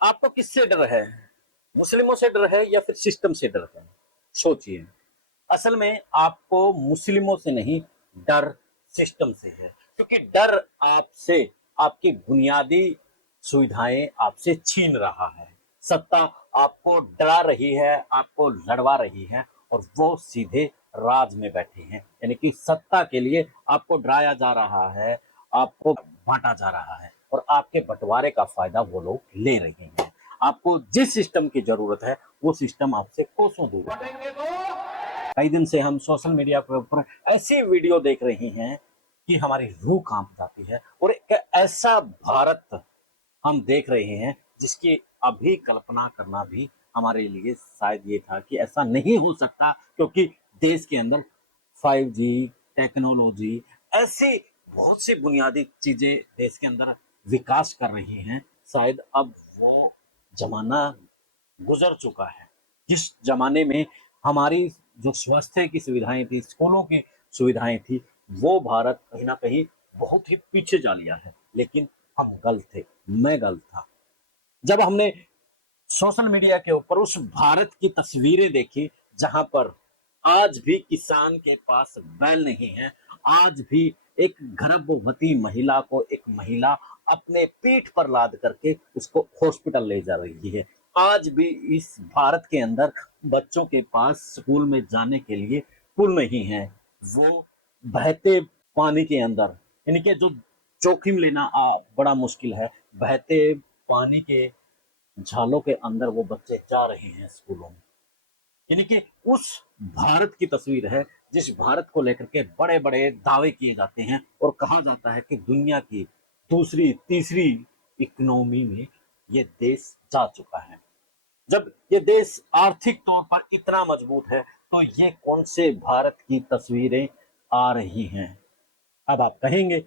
आपको किससे डर है? मुस्लिमों से डर है या फिर सिस्टम से डर है? सोचिए। असल में आपको मुस्लिमों से नहीं, डर सिस्टम से है, क्योंकि डर आपसे आपकी बुनियादी सुविधाएं आपसे छीन रहा है। सत्ता आपको डरा रही है, आपको लड़वा रही है, और वो सीधे राज में बैठे हैं। यानी कि सत्ता के लिए आपको डराया जा रहा है, आपको बांटा जा रहा है, और आपके बंटवारे का फायदा वो लोग ले रहे हैं। आपको जिस सिस्टम की जरूरत है वो सिस्टम आपसे कोसों दूर है। कई दिन से हम सोशल मीडिया के ऊपर ऐसी वीडियो देख रहे हैं कि हमारी रूह कांप जाती है, और एक ऐसा भारत हम देख रहे हैं जिसकी अभी कल्पना करना भी हमारे लिए शायद ये था कि ऐसा नहीं हो सकता, क्योंकि देश के अंदर 5G टेक्नोलॉजी ऐसी बहुत सी बुनियादी चीजें देश के अंदर विकास कर रही हैं। शायद अब वो जमाना गुजर चुका है जिस जमाने में हमारी जो स्वास्थ्य की सुविधाएं थी, स्कूलों की सुविधाएं थी, वो भारत कहीं ना कहीं बहुत ही पीछे जा लिया है। लेकिन हम गलत थे, मैं गलत था जब हमने सोशल मीडिया के ऊपर उस भारत की तस्वीरें देखी जहां पर आज भी किसान के पास बैल नहीं है। आज भी एक गर्भवती महिला को एक महिला अपने पीठ पर लाद करके उसको हॉस्पिटल ले जा रही है। आज भी इस भारत के अंदर बच्चों के पास स्कूल में जाने के लिए पुल नहीं है। वो बहते पानी के अंदर, यानी कि जो जोखिम लेना बड़ा मुश्किल है, बहते पानी के झालों के अंदर वो बच्चे जा रहे हैं स्कूलों में। यानी कि उस भारत की तस्वीर है जिस भारत को लेकर के बड़े बड़े दावे किए जाते हैं, और कहा जाता है कि दुनिया की दूसरी तीसरी इकोनॉमी में ये देश जा चुका है। जब ये देश आर्थिक तौर पर इतना मजबूत है तो ये कौन से भारत की तस्वीरें आ रही हैं? अब आप कहेंगे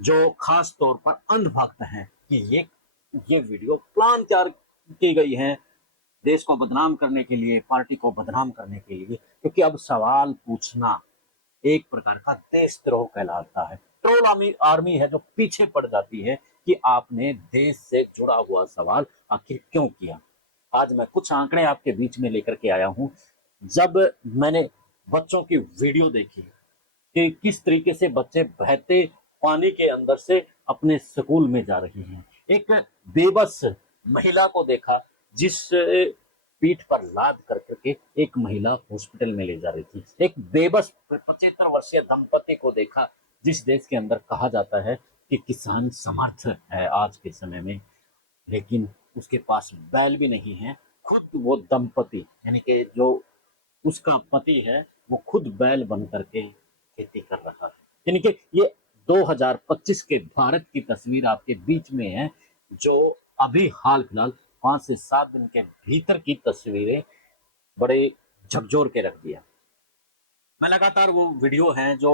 जो खास तौर पर अंधभक्त हैं कि ये वीडियो प्लान तैयार की गई है देश को बदनाम करने के लिए, पार्टी को बदनाम करने के लिए, क्योंकि अब सवाल पूछना एक प्रकार का देशद्रोह कहलाता है। ट्रोल आर्मी आर्मी है जो पीछे पड़ जाती है कि आपने देश से जुड़ा हुआ सवाल आखिर क्यों किया। आज मैं कुछ आंकड़े आपके बीच में लेकर के आया हूं। जब मैंने बच्चों की वीडियो देखी कि किस तरीके से बच्चे बहते पानी के अंदर से अपने स्कूल में जा रहे हैं, एक बेबस महिला को देखा जिस पीठ पर लाद कर करके एक महिला हॉस्पिटल में ले जा रही थी, एक बेबस 75 वर्षीय दंपति को देखा जिस देश के अंदर कहा जाता है कि किसान समर्थ है आज के समय में, लेकिन उसके पास बैल भी नहीं है। खुद वो दंपति यानी कि जो उसका पति है वो खुद बैल बन करके खेती कर रहा है। यानी कि ये 2025 के भारत की तस्वीर आपके बीच में है, जो अभी हाल फिलहाल 5 से 7 दिन के भीतर की तस्वीरें बड़े झकझोर के रख दिया। मैं लगातार वो वीडियो हैं जो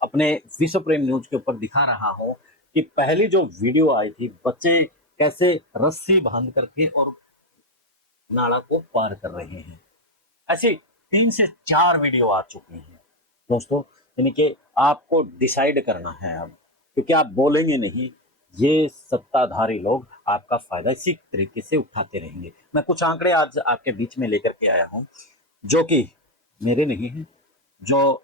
अपने विश्व प्रेम न्यूज के ऊपर दिखा रहा हूं कि पहली जो वीडियो आई थी, बच्चे कैसे रस्सी बांध करके और नाला को पार कर रहे हैं। ऐसी 3 से 4 वीडियो आ चुकी हैं दोस्तों। यानी कि आपको डिसाइड करना है अब, क्योंकि आप बोलेंगे नहीं, ये सत्ताधारी लोग आपका फायदा इसी तरीके से उठाते रहेंगे। मैं कुछ आंकड़े आज आपके बीच में लेकर के आया हूं जो कि मेरे नहीं हैं, जो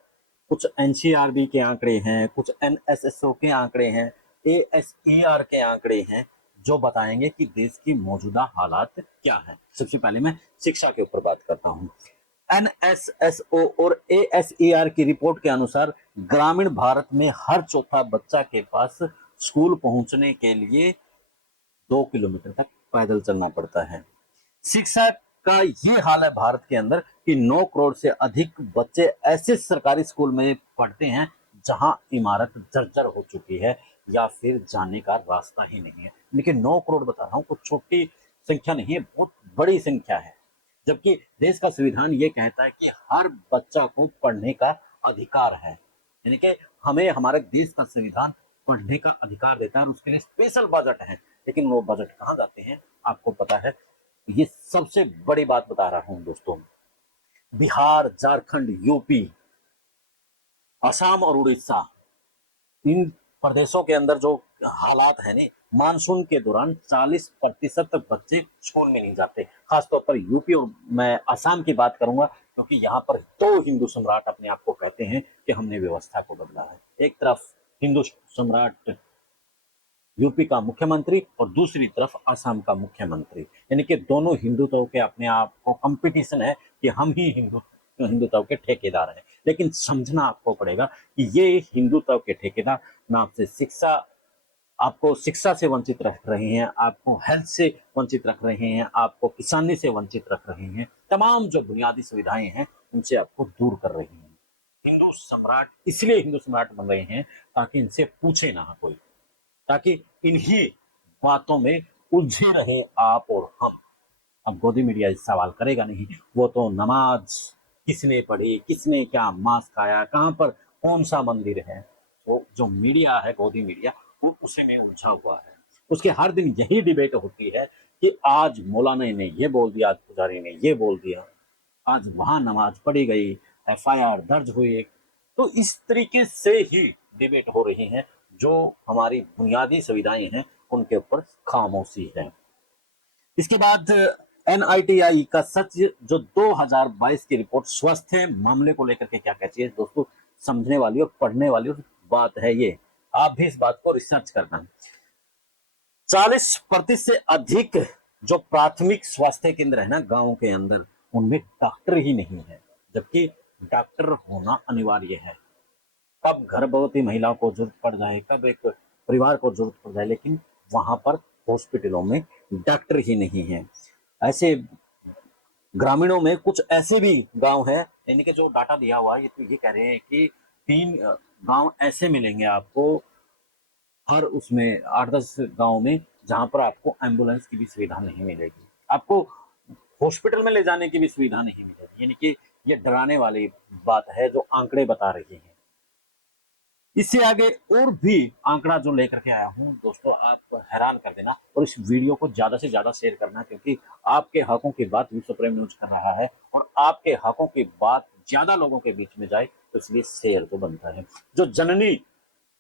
कुछ एनसीआरबी के आंकड़े हैं, कुछ एनएसएसओ के आंकड़े हैं, एएसईआर के आंकड़े हैं, जो बताएंगे कि देश की मौजूदा हालात क्या है। सबसे पहले मैं शिक्षा के ऊपर बात करता हूं। एनएसएसओ और एएसईआर की रिपोर्ट के अनुसार ग्रामीण भारत में हर चौथा बच्चा के पास स्कूल पहुंचने के लिए 2 किलोमीटर तक पैदल चलना पड़ता है। शिक्षा का ये हाल है भारत के अंदर कि 9 करोड़ से अधिक बच्चे ऐसे सरकारी स्कूल में पढ़ते हैं जहां इमारत जर्जर हो चुकी है या फिर जाने का रास्ता ही नहीं है। लेकिन 9 करोड़ बता रहा हूं, कुछ छोटी संख्या नहीं है, बहुत बड़ी संख्या है। जबकि देश का संविधान ये कहता है कि हर बच्चा को पढ़ने का अधिकार है। यानी कि हमें हमारे देश का संविधान पढ़ने का अधिकार देता है, और उसके लिए स्पेशल बजट है। लेकिन वो बजट कहाँ जाते हैं आपको पता है? ये सबसे बड़ी बात बता रहा हूं दोस्तों। बिहार, झारखंड, यूपी, असम और उड़ीसा, इन प्रदेशों के अंदर जो हालात है नहीं, मानसून के दौरान 40% तक बच्चे स्कूल में नहीं जाते। खासतौर पर यूपी और मैं असम की बात करूंगा, क्योंकि यहाँ पर दो हिंदू सम्राट अपने आप को कहते हैं कि हमने व्यवस्था को बदला है। एक तरफ हिंदू सम्राट यूपी का मुख्यमंत्री और दूसरी तरफ असम का मुख्यमंत्री, यानी कि दोनों हिंदुत्व के अपने आप को कंपटीशन है कि हम ही हिंदुत्व के ठेकेदार हैं। लेकिन समझना आपको पड़ेगा कि ये हिंदुत्व के ठेकेदार ना आपसे शिक्षा, आपको शिक्षा से वंचित रख रहे हैं, आपको हेल्थ से वंचित रख रहे हैं, आपको किसानी से वंचित रख रहे हैं, तमाम जो बुनियादी सुविधाएं हैं उनसे आपको दूर कर रहे हैं। हिंदू सम्राट इसलिए हिंदू सम्राट बन रहे हैं ताकि इनसे पूछे ना कोई, ताकि इन्हीं बातों में उलझे रहे आप और हम। अब गोदी मीडिया सवाल करेगा नहीं, वो तो नमाज किसने पढ़ी, किसने क्या मांस खाया, कहां पर कौन सा मंदिर है, वो जो मीडिया है गोदी मीडिया वो उसी में उलझा हुआ है। उसके हर दिन यही डिबेट होती है कि आज मौलाना ने ये बोल दिया, आज पुजारी ने ये बोल दिया, आज वहां नमाज पढ़ी गई, एफआईआर दर्ज हुई। तो इस तरीके से ही डिबेट हो रही है, जो हमारी बुनियादी सुविधाएं हैं उनके ऊपर खामोशी है। इसके बाद एनआईटीआई का सच, जो 2022 की रिपोर्ट स्वास्थ्य मामले को लेकर के क्या कहती है दोस्तों, समझने वाली और पढ़ने वाली बात है ये। आप भी इस बात को रिसर्च करना। 40% से अधिक जो प्राथमिक स्वास्थ्य केंद्र है ना गांव के अंदर, उनमें डॉक्टर ही नहीं है, जबकि डॉक्टर होना अनिवार्य है। कब गर्भवती महिलाओं को जरूरत पड़ जाए, कब एक परिवार को जरूरत पड़ जाए, लेकिन वहां पर हॉस्पिटलों में डॉक्टर ही नहीं है। ऐसे ग्रामीणों में कुछ ऐसे भी गांव है, यानी कि जो डाटा दिया हुआ है ये तो ये कह रहे हैं कि 3 गांव ऐसे मिलेंगे आपको हर उसमें 8-10 गांव में, जहां पर आपको एम्बुलेंस की भी सुविधा नहीं मिलेगी, आपको हॉस्पिटल में ले जाने की भी सुविधा नहीं मिलेगी। यानी कि ये डराने वाली बात है जो आंकड़े बता रहे हैं। इससे आगे और भी आंकड़ा जो लेकर के आया हूं दोस्तों, आप हैरान कर देना, और इस वीडियो को ज्यादा से ज्यादा शेयर करना, क्योंकि आपके हकों की बात विश्व प्रेम न्यूज कर रहा है और आपके हकों की बात ज्यादा लोगों के बीच में जाए, तो इसलिए शेयर तो बनता है। जो जननी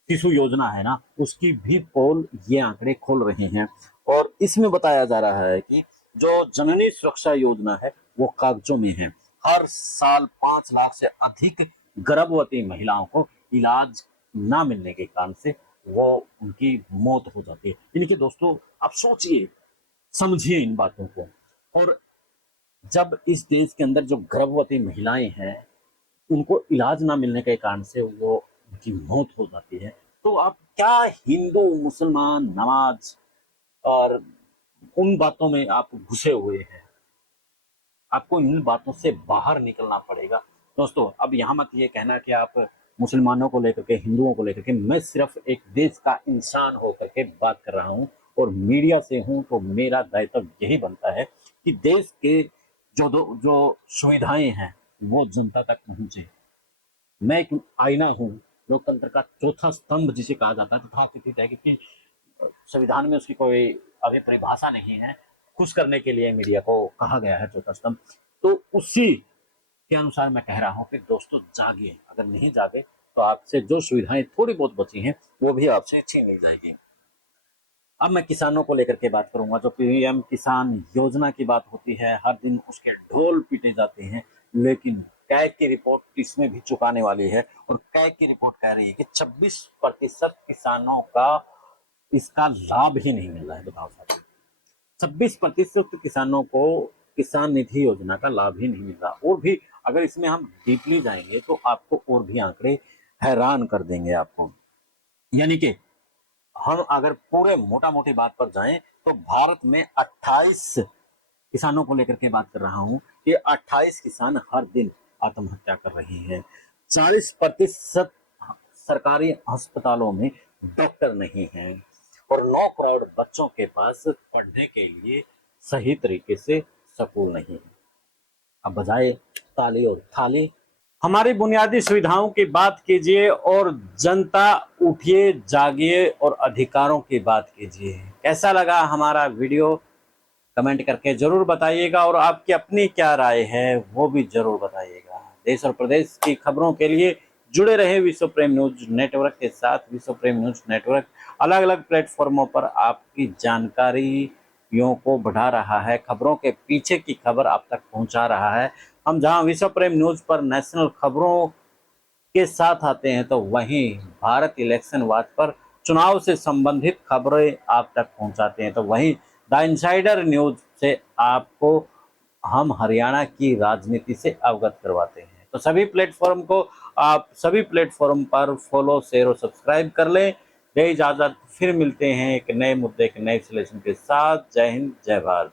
शिशु योजना है ना, उसकी भी पोल ये आंकड़े खोल रहे हैं, और इसमें बताया जा रहा है कि जो जननी सुरक्षा योजना है वो कागजों में है। हर साल 5 लाख से अधिक गर्भवती महिलाओं को इलाज ना मिलने के कारण से वो उनकी मौत हो जाती है। यानी कि दोस्तों आप सोचिए, समझिए इन बातों को। और जब इस देश के अंदर जो गर्भवती महिलाएं हैं उनको इलाज ना मिलने के कारण से वो उनकी मौत हो जाती है, तो आप क्या हिंदू मुसलमान नमाज और उन बातों में आप घुसे हुए हैं? आपको इन बातों से बाहर निकलना पड़ेगा दोस्तों। अब यहाँ मत ये कहना कि आप मुसलमानों को लेकर के, हिंदुओं को लेकर के, मैं सिर्फ एक देश का इंसान होकर के बात कर रहा हूँ और मीडिया से हूँ, तो मेरा दायित्व यही बनता है कि देश के जो सुविधाएं हैं वो जनता तक पहुंचे। मैं एक आईना हूँ, लोकतंत्र का चौथा स्तंभ जिसे कहा जाता है, तथाकथित है, क्योंकि संविधान में उसकी कोई अभी परिभाषा नहीं है, खुश करने के लिए मीडिया को कहा गया है चौथा स्तंभ। तो उसी के अनुसार मैं कह रहा हूं कि दोस्तों जागिए, अगर नहीं जागे तो आपसे जो सुविधाएं थोड़ी बहुत बची हैं वो भी आपसे छीन ली जाएगी। अब मैं किसानों को लेकर के बात करूंगा। जो पीएम किसान योजना की बात होती है, हर दिन उसके ढोल पीटे जाते हैं, लेकिन कैग की रिपोर्ट इसमें भी चुकाने वाली है, और कैग की रिपोर्ट कह रही है कि 26% किसानों का इसका लाभ ही नहीं मिल रहा है। बताओ साथियों, 26% किसानों को किसान निधि योजना का लाभ ही नहीं मिल रहा। और भी अगर इसमें हम डीपली जाएंगे तो आपको और भी आंकड़े हैरान कर देंगे आपको। यानी कि हम अगर पूरे मोटा मोटी बात पर जाएं तो भारत में 28 किसानों को लेकर के बात कर रहा हूं कि 28 किसान हर दिन आत्महत्या कर रहे हैं। 40% सरकारी अस्पतालों में डॉक्टर नहीं है, और 9 करोड़ बच्चों के पास पढ़ने के लिए सही तरीके से स्कूल नहीं है। अब बजाय ताली और थाली, हमारी बुनियादी सुविधाओं की बात कीजिए और जनता उठिए, जागिए और अधिकारों की बात कीजिए। कैसा लगा हमारा वीडियो कमेंट करके जरूर बताइएगा, और आपकी अपनी क्या राय है वो भी जरूर बताइएगा। देश और प्रदेश की खबरों के लिए जुड़े रहे विश्व प्रेम न्यूज नेटवर्क के साथ। विश्व प्रेम न्यूज नेटवर्क अलग अलग प्लेटफॉर्मों पर आपकी जानकारियों को बढ़ा रहा है, खबरों के पीछे की खबर आप तक पहुंचा रहा है। हम जहां विश्व प्रेम न्यूज पर नेशनल खबरों के साथ आते हैं, तो वहीं भारत इलेक्शन वॉच पर चुनाव से संबंधित खबरें आप तक पहुंचाते हैं, तो वहीं द इनसाइडर न्यूज से आपको हम हरियाणा की राजनीति से अवगत करवाते हैं। तो सभी प्लेटफॉर्म को आप सभी प्लेटफॉर्म पर फॉलो, शेयर और सब्सक्राइब कर लें। दे इजाजत, फिर मिलते हैं एक नए मुद्दे के नए विश्लेषण के साथ। जय हिंद, जय भारत।